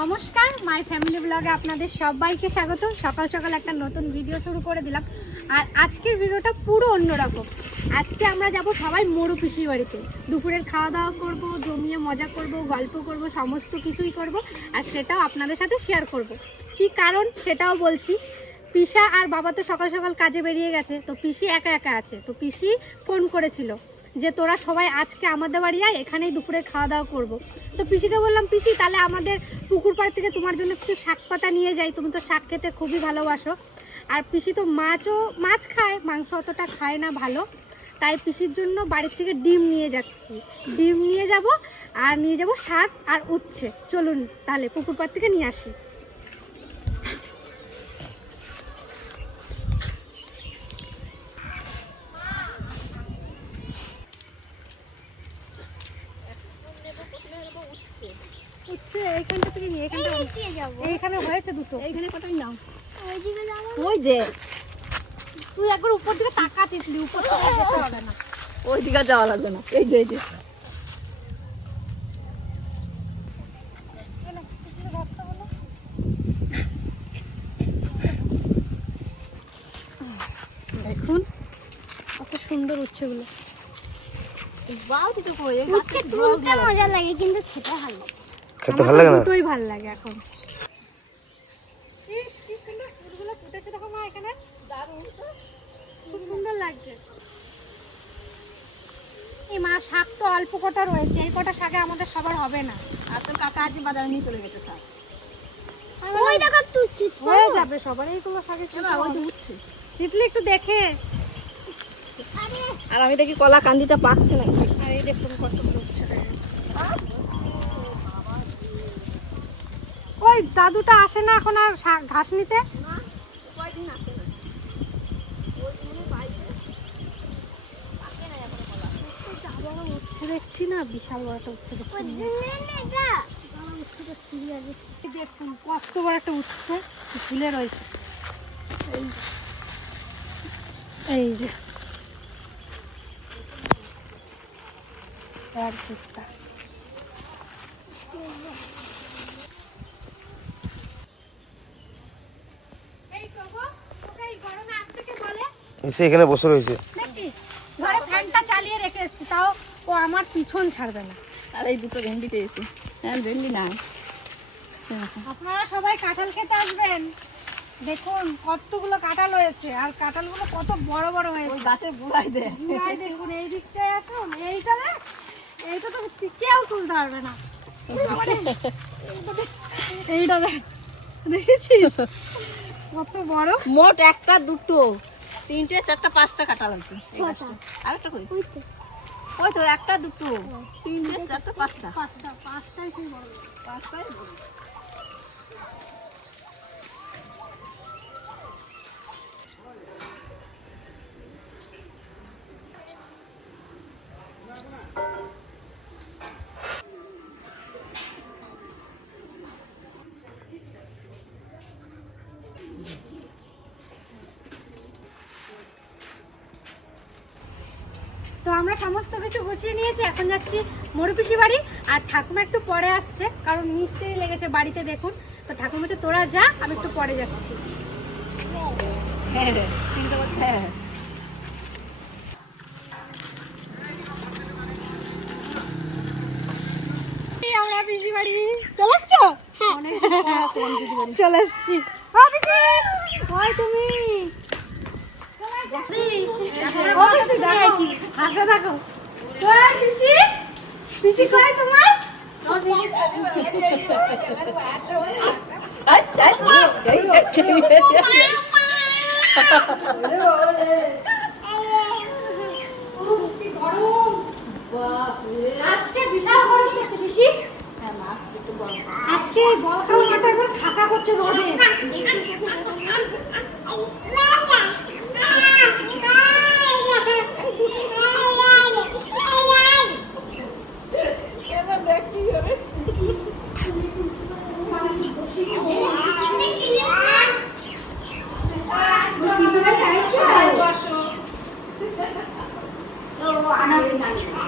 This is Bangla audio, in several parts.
নমস্কার, মাই ফ্যামিলি ব্লগে আপনাদের সবাইকে স্বাগত। সকাল সকাল একটা নতুন ভিডিও শুরু করে দিলাম। আর আজকের ভিডিওটা পুরো অন্যরকম। আজকে আমরা যাব সবাই মরু পিসির বাড়িতে। দুপুরের খাওয়া দাওয়া করব, জমিয়ে মজা করব, গল্প করব, সমস্ত কিছুই করব। আর সেটাও আপনাদের সাথে শেয়ার করব। কি কারণ সেটাও বলছি। পিসা আর বাবা তো সকাল সকাল কাজে বেরিয়ে গেছে, তো পিসি একা একা আছে। তো পিসি ফোন করেছিল যে তোরা সবাই আজকে আমাদের বাড়ি আয়, এখানেই দুপুরে খাওয়া দাওয়া করবো। তো পিসিকে বললাম, পিসি তাহলে আমাদের পুকুর পাড় থেকে তোমার জন্য কিছু শাক পাতা নিয়ে যাই, তুমি তো শাক খেতে খুবই ভালোবাসো। আর পিসি তো মাছ খায়, মাংস অতটা খায় না ভালো। তাই পিসির জন্য বাড়ির থেকে ডিম নিয়ে যাচ্ছি, ডিম নিয়ে যাব আর নিয়ে যাব শাক আর উচ্ছে। চলুন তাহলে পুকুর পাড় থেকে নিয়ে আসি। উচ্ছে এইখানটা থেকে নিয়ে এইখানে হয়েছে দুটো, এইখানে কটাই নাও। ওইদিকে যাবো, ওই দে তুই একবার উপর দিকে তাকা, তিতলি উপর থেকে যেতে হবে না, ওই দিকে যাওয়া লাগবে না। এই যে দেখুন কত সুন্দর উচ্ছেগুলো। উচ্ছে তুলতে মজা লাগে কিন্তু খেতে ভালো লাগে। খেতে ভালো লাগে না, দুটোই ভালো লাগে। এখন ইস কি সুন্দর ফুলগুলো ফুটেছে, দেখো মা এখানে, দারুণ তো, খুব সুন্দর লাগছে। এই মা শাক তো অল্প কটা রয়েছে, এই কটা শাকে আমাদের সবার হবে না। আর তোর কাকা আজ বাজারে নিয়ে চলে গেছে শাক। ওই দেখো তুই হয়ে যাবে সবার, এইগুলো শাকে উঠছে তিতলি একটু দেখে। আর আমি দেখি কলা কান্দিটা পাকছে না। আর এই দেখুন কতগুলো উচ্ছে। ওই দাদুটা আসে না এখন আর ঘাস নিতে? উচ্ছে দেখছি না, বিশাল বড় একটা উচ্ছে দেখছি। দেখুন কত বড় একটা উচ্ছে ঝুলে রয়েছে। এই যে আর কুত্তা, এসে এখানে বসে রয়েছে। দেখছিস ঘরে ফ্যানটা চালিয়ে রেখে এসছি, তাও ও আমার পিছন ছাড়বে না। আর এই দুটো ভেন্ডি পেয়েছি। হ্যাঁ ভেন্ডি না, আপনারা সবাই কাঁঠাল খেতে আসবেন। দেখুন কতগুলো কাঁঠাল হয়েছে, আর কাঁঠালগুলো কত বড় বড় হয়েছে। গাছের বুড়াই দে বুড়াই দেখুন, এই দিকটায় আসুন, এইটা তো কেউ তুলতে পারবে না। এইটা দেখেছিস কত বড়। মোট একটা দুটো তিনটে চারটা পাঁচটা কাঁঠাল আছে। আরেকটা কই? ওই তো একটা দুটো তিনটে চারটা পাঁচটা। পাঁচটাই সেই বড়, পাঁচটাই বড়। তো আমরা সমস্ত কিছু গুছিয়ে নিয়েছি, এখন যাচ্ছি মরুপিসি বাড়ি। আর ঠাকুমা একটু পরে আসছে, কারণ মিস্ত্রি লেগেছে বাড়িতে দেখুন। তো ঠাকুমা বলছে তোরা যা, আমি একটু পরে যাচ্ছি। আমরা পিসি বাড়ি চলে আসছো? চলে আসছি। তুমি হাসা দেখো, পিসি কয় তোমার? আজকে বিশাল গরম পড়ছে পিসি। আজকে বলখাল মাঠে একবার ফাঁকা করছে রোদে।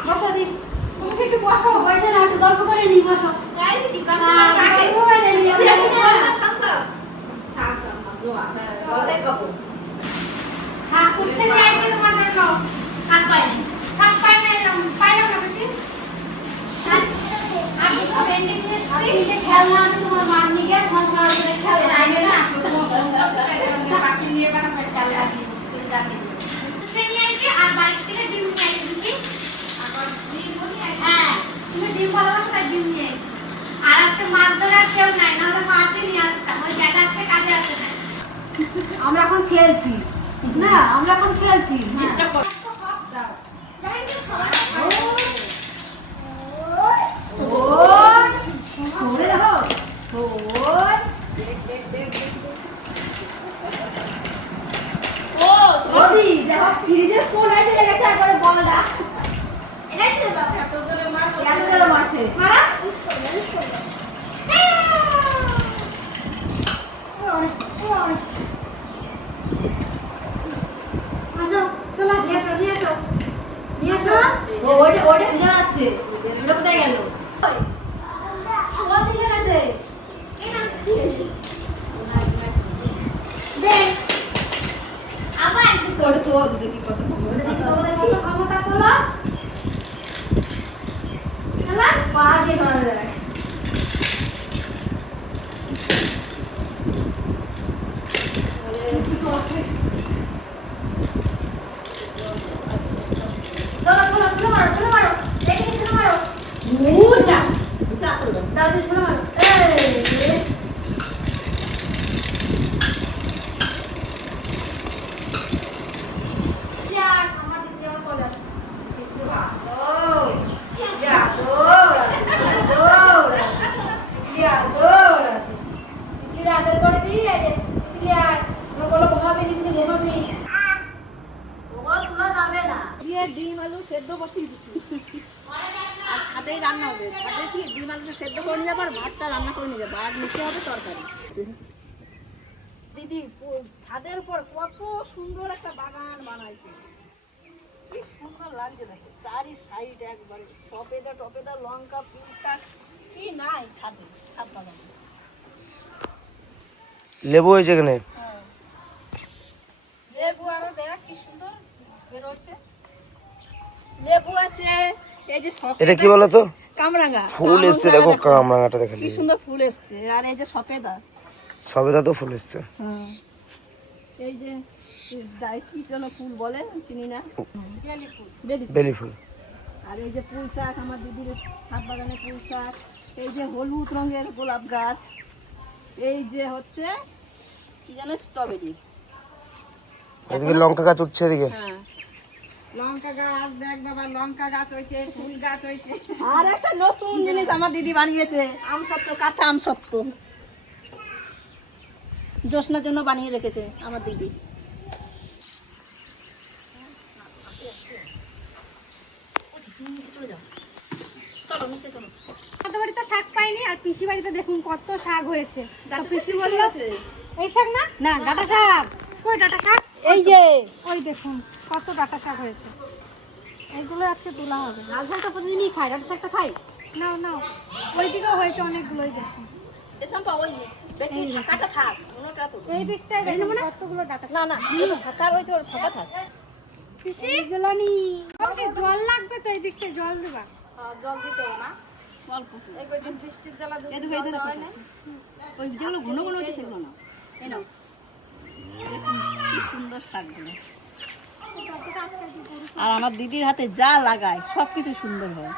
বসো দি, তুমি একটু বসো, বসে না একটু গল্প করে নি, বসো। শাক উঠছে নিয়ে আসি তোমার জন্য। শাক পাইনি এরকম পাইলাম না বেশি। আমি তো ভেন্ডি নিয়ে এসেছি, খেলনা আমি তোমার মার নিয়ে গিয়ে তোমার মার উপরে খেলনা আগে না বাকি নিয়ে বানা খেলনা উঠছে নিয়ে আসি আর বাড়ি থেকে ডিম নিয়ে আসি বেশি। হ্যাঁ তুমি ডিম ভালোবাসো তাই ডিম নিয়ে আসি। আর আজকে মাছ ধরার কেউ নাই, নাহলে মাছই নিয়ে আসতাম। ওই জ্যাঠা আজকে কাজে আসে না। আমরা এখন খেলছি না, আমরা এখন খেলছি। ফ্রিজের কোন আছে লেগেছে একবারে বলটা এটাই ছিল তো। এত জোরে মারছে। মারা আসো চলো আসো নিয়ে আসো নিয়ে আসো। ওইটা ভিজে যাচ্ছে, ওটা কোথায় গেল? কোন দিকে গেছে? বেশ আবার তোর তো দেখি কত তোমাদের কত ক্ষমতা তোলো খেলা পা দিয়ে মারা যায়। চলো মারো দেখি মারো উঠা চাকু দাও দিয়ে চলো মারো। আমার দিদি আমার বলে ডিম আলু সেদ্ধ বসিয়ে দিচ্ছি আর ছাদেই রান্না হবে। ছাদে কি ডিম আলুটা সেদ্ধ করে নিয়ে যাবো আর ভাতটা রান্না করে নিয়ে যাবো আর নিচে হবে তরকারি। দিদি ছাদের উপর কত সুন্দর একটা বাগান বানাইছে, কি সুন্দর লাগছে দেখো। চারি সাইড একবারে টপেদা লঙ্কা পুঁই শাক কি নাই ছাদে, ছাদ বাগানে। লেবু হয়েছে এখানে। লেবু আরো দেখ কি সুন্দর বেরোচ্ছে। লেবু আছে, এই যে এটা কি বলতো? কামরাঙা ফুল এসছে দেখো, কামরাঙাটা দেখে কি সুন্দর ফুল এসছে। আর এই যে সফেদা, সবেদা তো ফুল এসছে। এই যে কি যেন ফুল বলে চিনি না, বেলি ফুল। আর এই যে পুঁই শাক, আমার দিদির ছাদ বাগানে পুঁই শাক। এই যে হলুদ রঙের গোলাপ গাছ। এই যে হচ্ছে কি যেন স্ট্রবেরি। এদিকে লঙ্কা গাছ উঠছে এদিকে। হ্যাঁ লঙ্কা গাছ দেখ বাবা, লঙ্কা গাছ হয়েছে, ফুল গাছ হয়েছে। আর একটা নতুন জিনিস আমার দিদি বানিয়েছে, আমসত্ত্ব, কাঁচা আমসত্ত্ব জোসনার জন্য বানিয়ে রেখেছে আমার দিদি। চলো নিচে চলো। আমাদের বাড়িতে শাক পাইনি আর পিসি বাড়িতে দেখুন কত শাক হয়েছে। তো পিসি বললো এই শাক না, না ডাঁটা শাক। কই ডাঁটা শাক? এই যে ওই দেখুন কত ডাঁটা শাক হয়েছে। এইগুলো আজকে তোলা হবে। লাল শাকটা প্রতিদিনই খাই, ডাঁটা শাকটা খাই। নাও নাও, ওই দিকেও হয়েছে অনেকগুলোই দেখুন। বেশি ফাঁকাটা থাক, অন্যটা তো এই দিকটায় দেখুন কতগুলো ডাঁটা শাক। না না ফাঁকা রয়েছে, ওর ফাঁকা থাক। পিসি এগুলো নি জল লাগবে তো, এই দিকটায় জল দেবা। জল দিতে হবে না অল্প, এই কয়দিন বৃষ্টির জ্বালা দুধ হয় না। ওই যেগুলো ঘন ঘন হচ্ছে সেগুলো না। এই নাও, দেখুন কি সুন্দর শাকগুলো। আর আমার দিদির হাতে যা লাগায় সব কিছু সুন্দর হয়,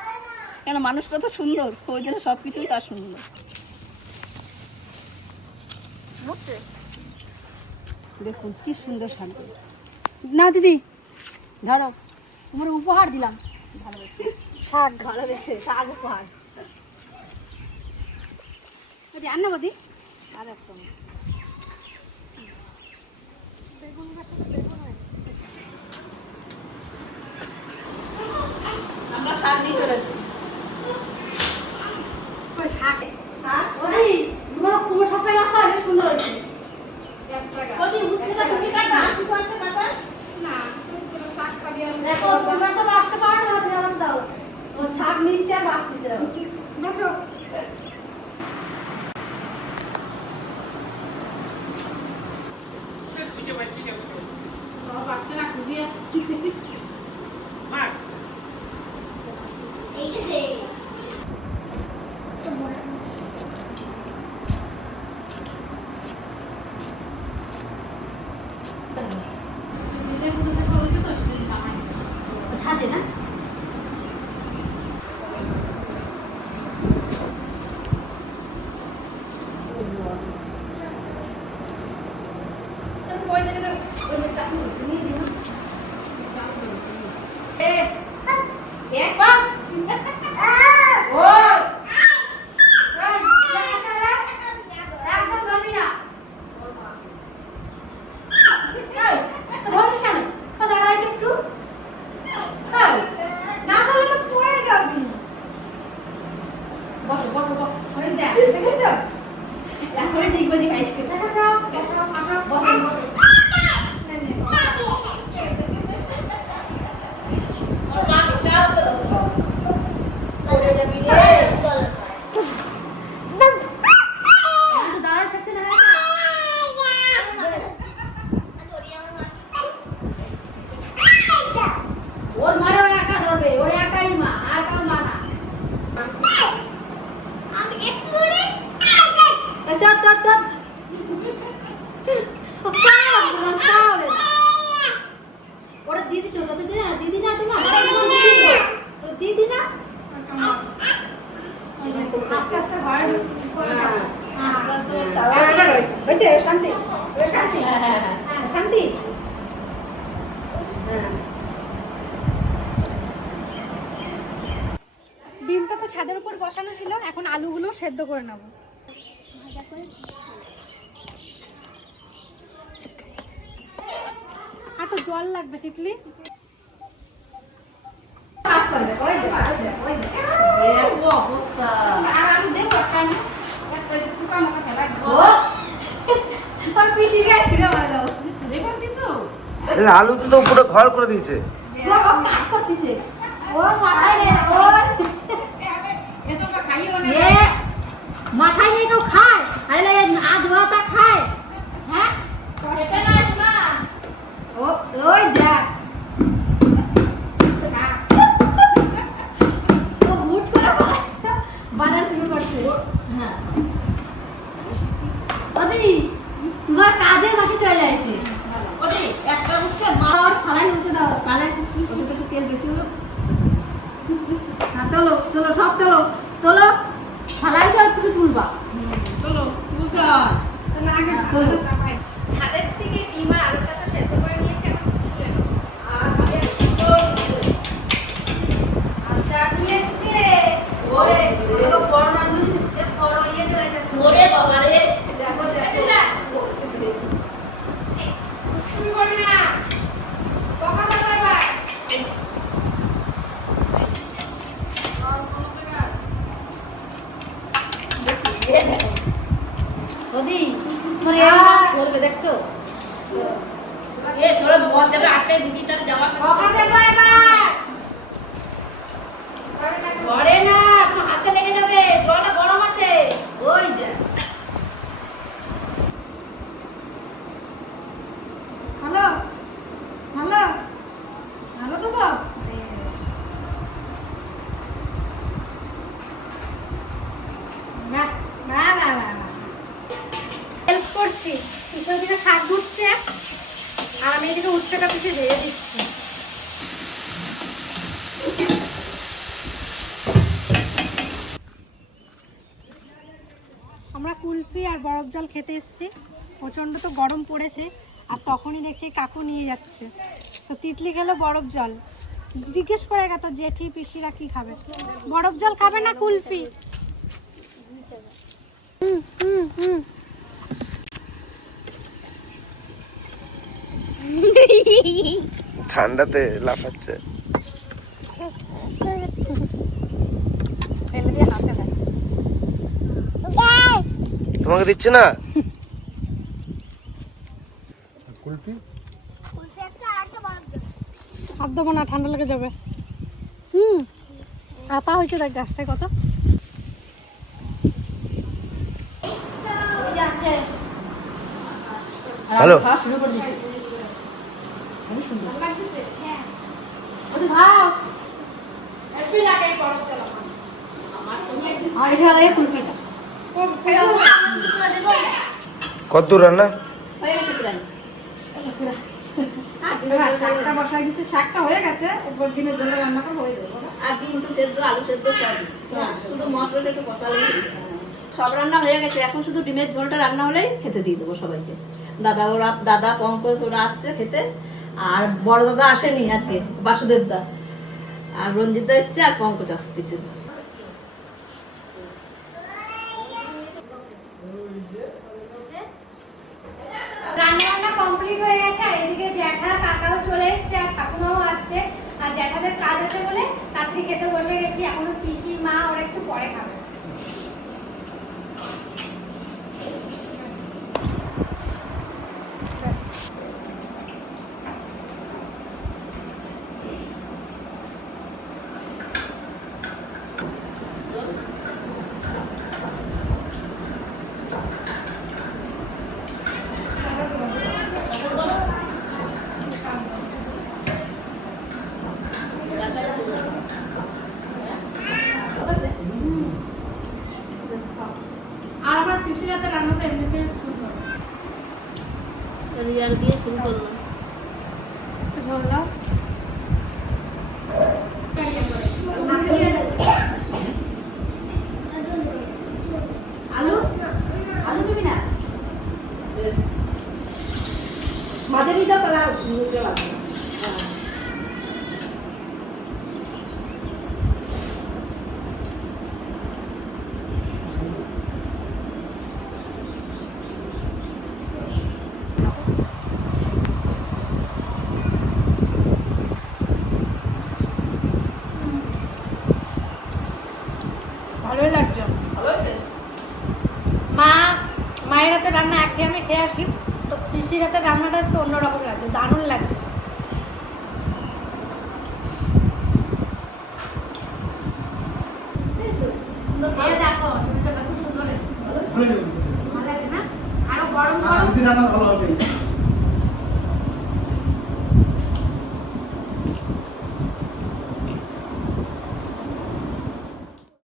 কেন মানুষটা তো সুন্দর, ওই জন্য সব কিছুই তার সুন্দর। দেখুন কি সুন্দর শাকগুলো। না দিদি ধরো, তোমার উপহার দিলাম। ভালোবেসে শাক, ভালোবেসে শাক উপহার। আন্না বদি আর একটা আমরা শাক নিয়ে চলে এসেছি। শাক শাক ওই তোমার সকালে আসা বেশ সুন্দর হয়েছে। কতি উঠছে না, তুমি কাটা কি করছে কাটা না তুমি শাক খাবি আর দেখো তোমরা তো বাঁচতে পারো না, তুমি দাও। ও শাক নিচ্ছে আর বাঁচতে দাও। বুঝছো বসো বসো বসো ওই দেখ, দেখেছো? এখনই ঠিক বাজি খাইছি দেখেছো? দেখেছো? আসো। বসো বসো ওর মারে ও একা ধরবে, ওর একারই মা, আর কারো মা না। চট চট চট ওরা দিদি তো তোদের দিদি না, দিদি না তোমার তো দিদি না আস্তে আস্তে ঘরে হয়েছে শান্তি শান্তি শান্তি ডিমটা তো ছাদের উপর বসানো ছিল, এখন আলুগুলো সেদ্ধ করে নেব। আর তো জল লাগবে তিতলি। কাজ করবে ওই দে ওই দে দেখো অবস্থা আর আমি দেবো কেন? একটা টুকা মাথা ফেলা ও তোর পিসি গায়ে ছিড়ে মারা দাও তুমি ছুঁড়ে করে দিছো? এই আলুতে তো পুরো ঘর করে দিয়েছে। ও কাজ করতেছে ও মাথায় নেই ওর এসব খাইও না। এ মাথায় নেই কেউ খায় আরে না আধ ভাতা খায় হ্যাঁ এটা না শোনা। ও ওই দেখ ও মুট করে বাজার শুরু করছে হ্যাঁ ওদি তোমার কাজের মাসে চলে আসছে ওদি একটা হচ্ছে মা আর খালাই হচ্ছে দাও খালাই ওটা একটু তেল বেশি হলো হ্যাঁ তোলো তোলো সব তোলো তোলো খালাই সব তুমি তুলবা চলো উল্টা। তাহলে আগে তোলো চাপাই। ছাদের থেকে ডিম আর আলুটা তো সেদ্ধ করে নিয়েছি, এখন তুলে নেব। আর মানে আচ্ছা কি এসেছে ওরে ওরে বড় রাঁধুনি বড় ইয়ে চলে এসেছে ওরে বাবা রে দেখো দেখো শুরু করবে না। বকা দেবো এবার। ওদি তোরে বলবে দেখছো এ তোরা দরজাটা আটকায় দিদিটার যাওয়ার সময় বকা দেবো এবার। ঘরে না তোমার হাতে লেগে যাবে জলটা গরম আছে ওই দেখ হ্যালো হ্যালো হ্যালো তো বল। না না না না না হেল্প করছি। পিছন দিকে শাক ধুচ্ছে আর আমি এদিকে উচ্ছেটা পিছিয়ে ধুয়ে দিচ্ছি। আমরা কুলফি আর বরফ জল খেতে এসেছি। প্রচণ্ড তো গরম পড়েছে, আর তখনই দেখছি কাকু নিয়ে যাচ্ছে। তো তিতলি খেলো বরফ জল। জিজ্ঞেস করে গেল জেঠি পিসিরা কি খাবে, বরফ জল খাবে না কুলফি। হুম হুম হুম ঠান্ডাতে লাফাচ্ছে। ফেলে দিয়ে হাসে দেয়। তোমাকে দিচ্ছে না? হাত দেবো না, ঠান্ডা লেগে যাবে। আতা হয়েছে দেখ গাছটায় কত। হ্যালো। খাওয়া শুরু করে দিয়েছি খুব সুন্দর ওটা ভাও একটু লাগাই বরফ জল আর এটা লাগে কুলপিটা কত দূর রান্না? হয়ে গেছে প্রায় শাকটা বসাই দিচ্ছে, শাকটা হয়ে গেছে, এরপর ডিমের জন্য রান্না করে হয়ে যাবে। আর ডিম তো সেদ্ধ আলু সেদ্ধ সবই শুধু মশলাটা একটু কষালে সব রান্না হয়ে গেছে এখন শুধু ডিমের ঝোলটা রান্না হলেই খেতে দিয়ে দেবো সবাইকে দাদা পঙ্কজ ওরা আসছে খেতে আর বড় দাদা আসেনি আজকে বাসুদেব দা আর রঞ্জিত দা এসছে আর পঙ্কজ আসতেছে রান্না কমপ্লিট হয়ে গেছে, আর এদিকে জ্যাঠা কাকাও চলে এসছে আর ঠাকুমাও আসছে। আর জ্যাঠাদের কাজ আছে বলে তাড়াতাড়ি খেতে বসে গেছি। এখনো পিসি মা ওরা একটু পরে খাবে। আর দিয়ে শুরু করলাম। একটু ঝোল দাও। আলু আলু নিবি না? মাঝে নিয়ে যাও তাহলে আর মুখে লাগবে না। ভালোই লাগছে। ভালো আছে? মায়ের হাতে রান্না একঘেয়ে আমি খেয়ে আসি, তো পিসির হাতে রান্নাটা আজকে অন্যরকম লাগছে, দারুণ লাগছে। দেখো তুমি তো খুব সুন্দর ভালো লাগে না? আরো গরম গরম রান্না ভালো হবে।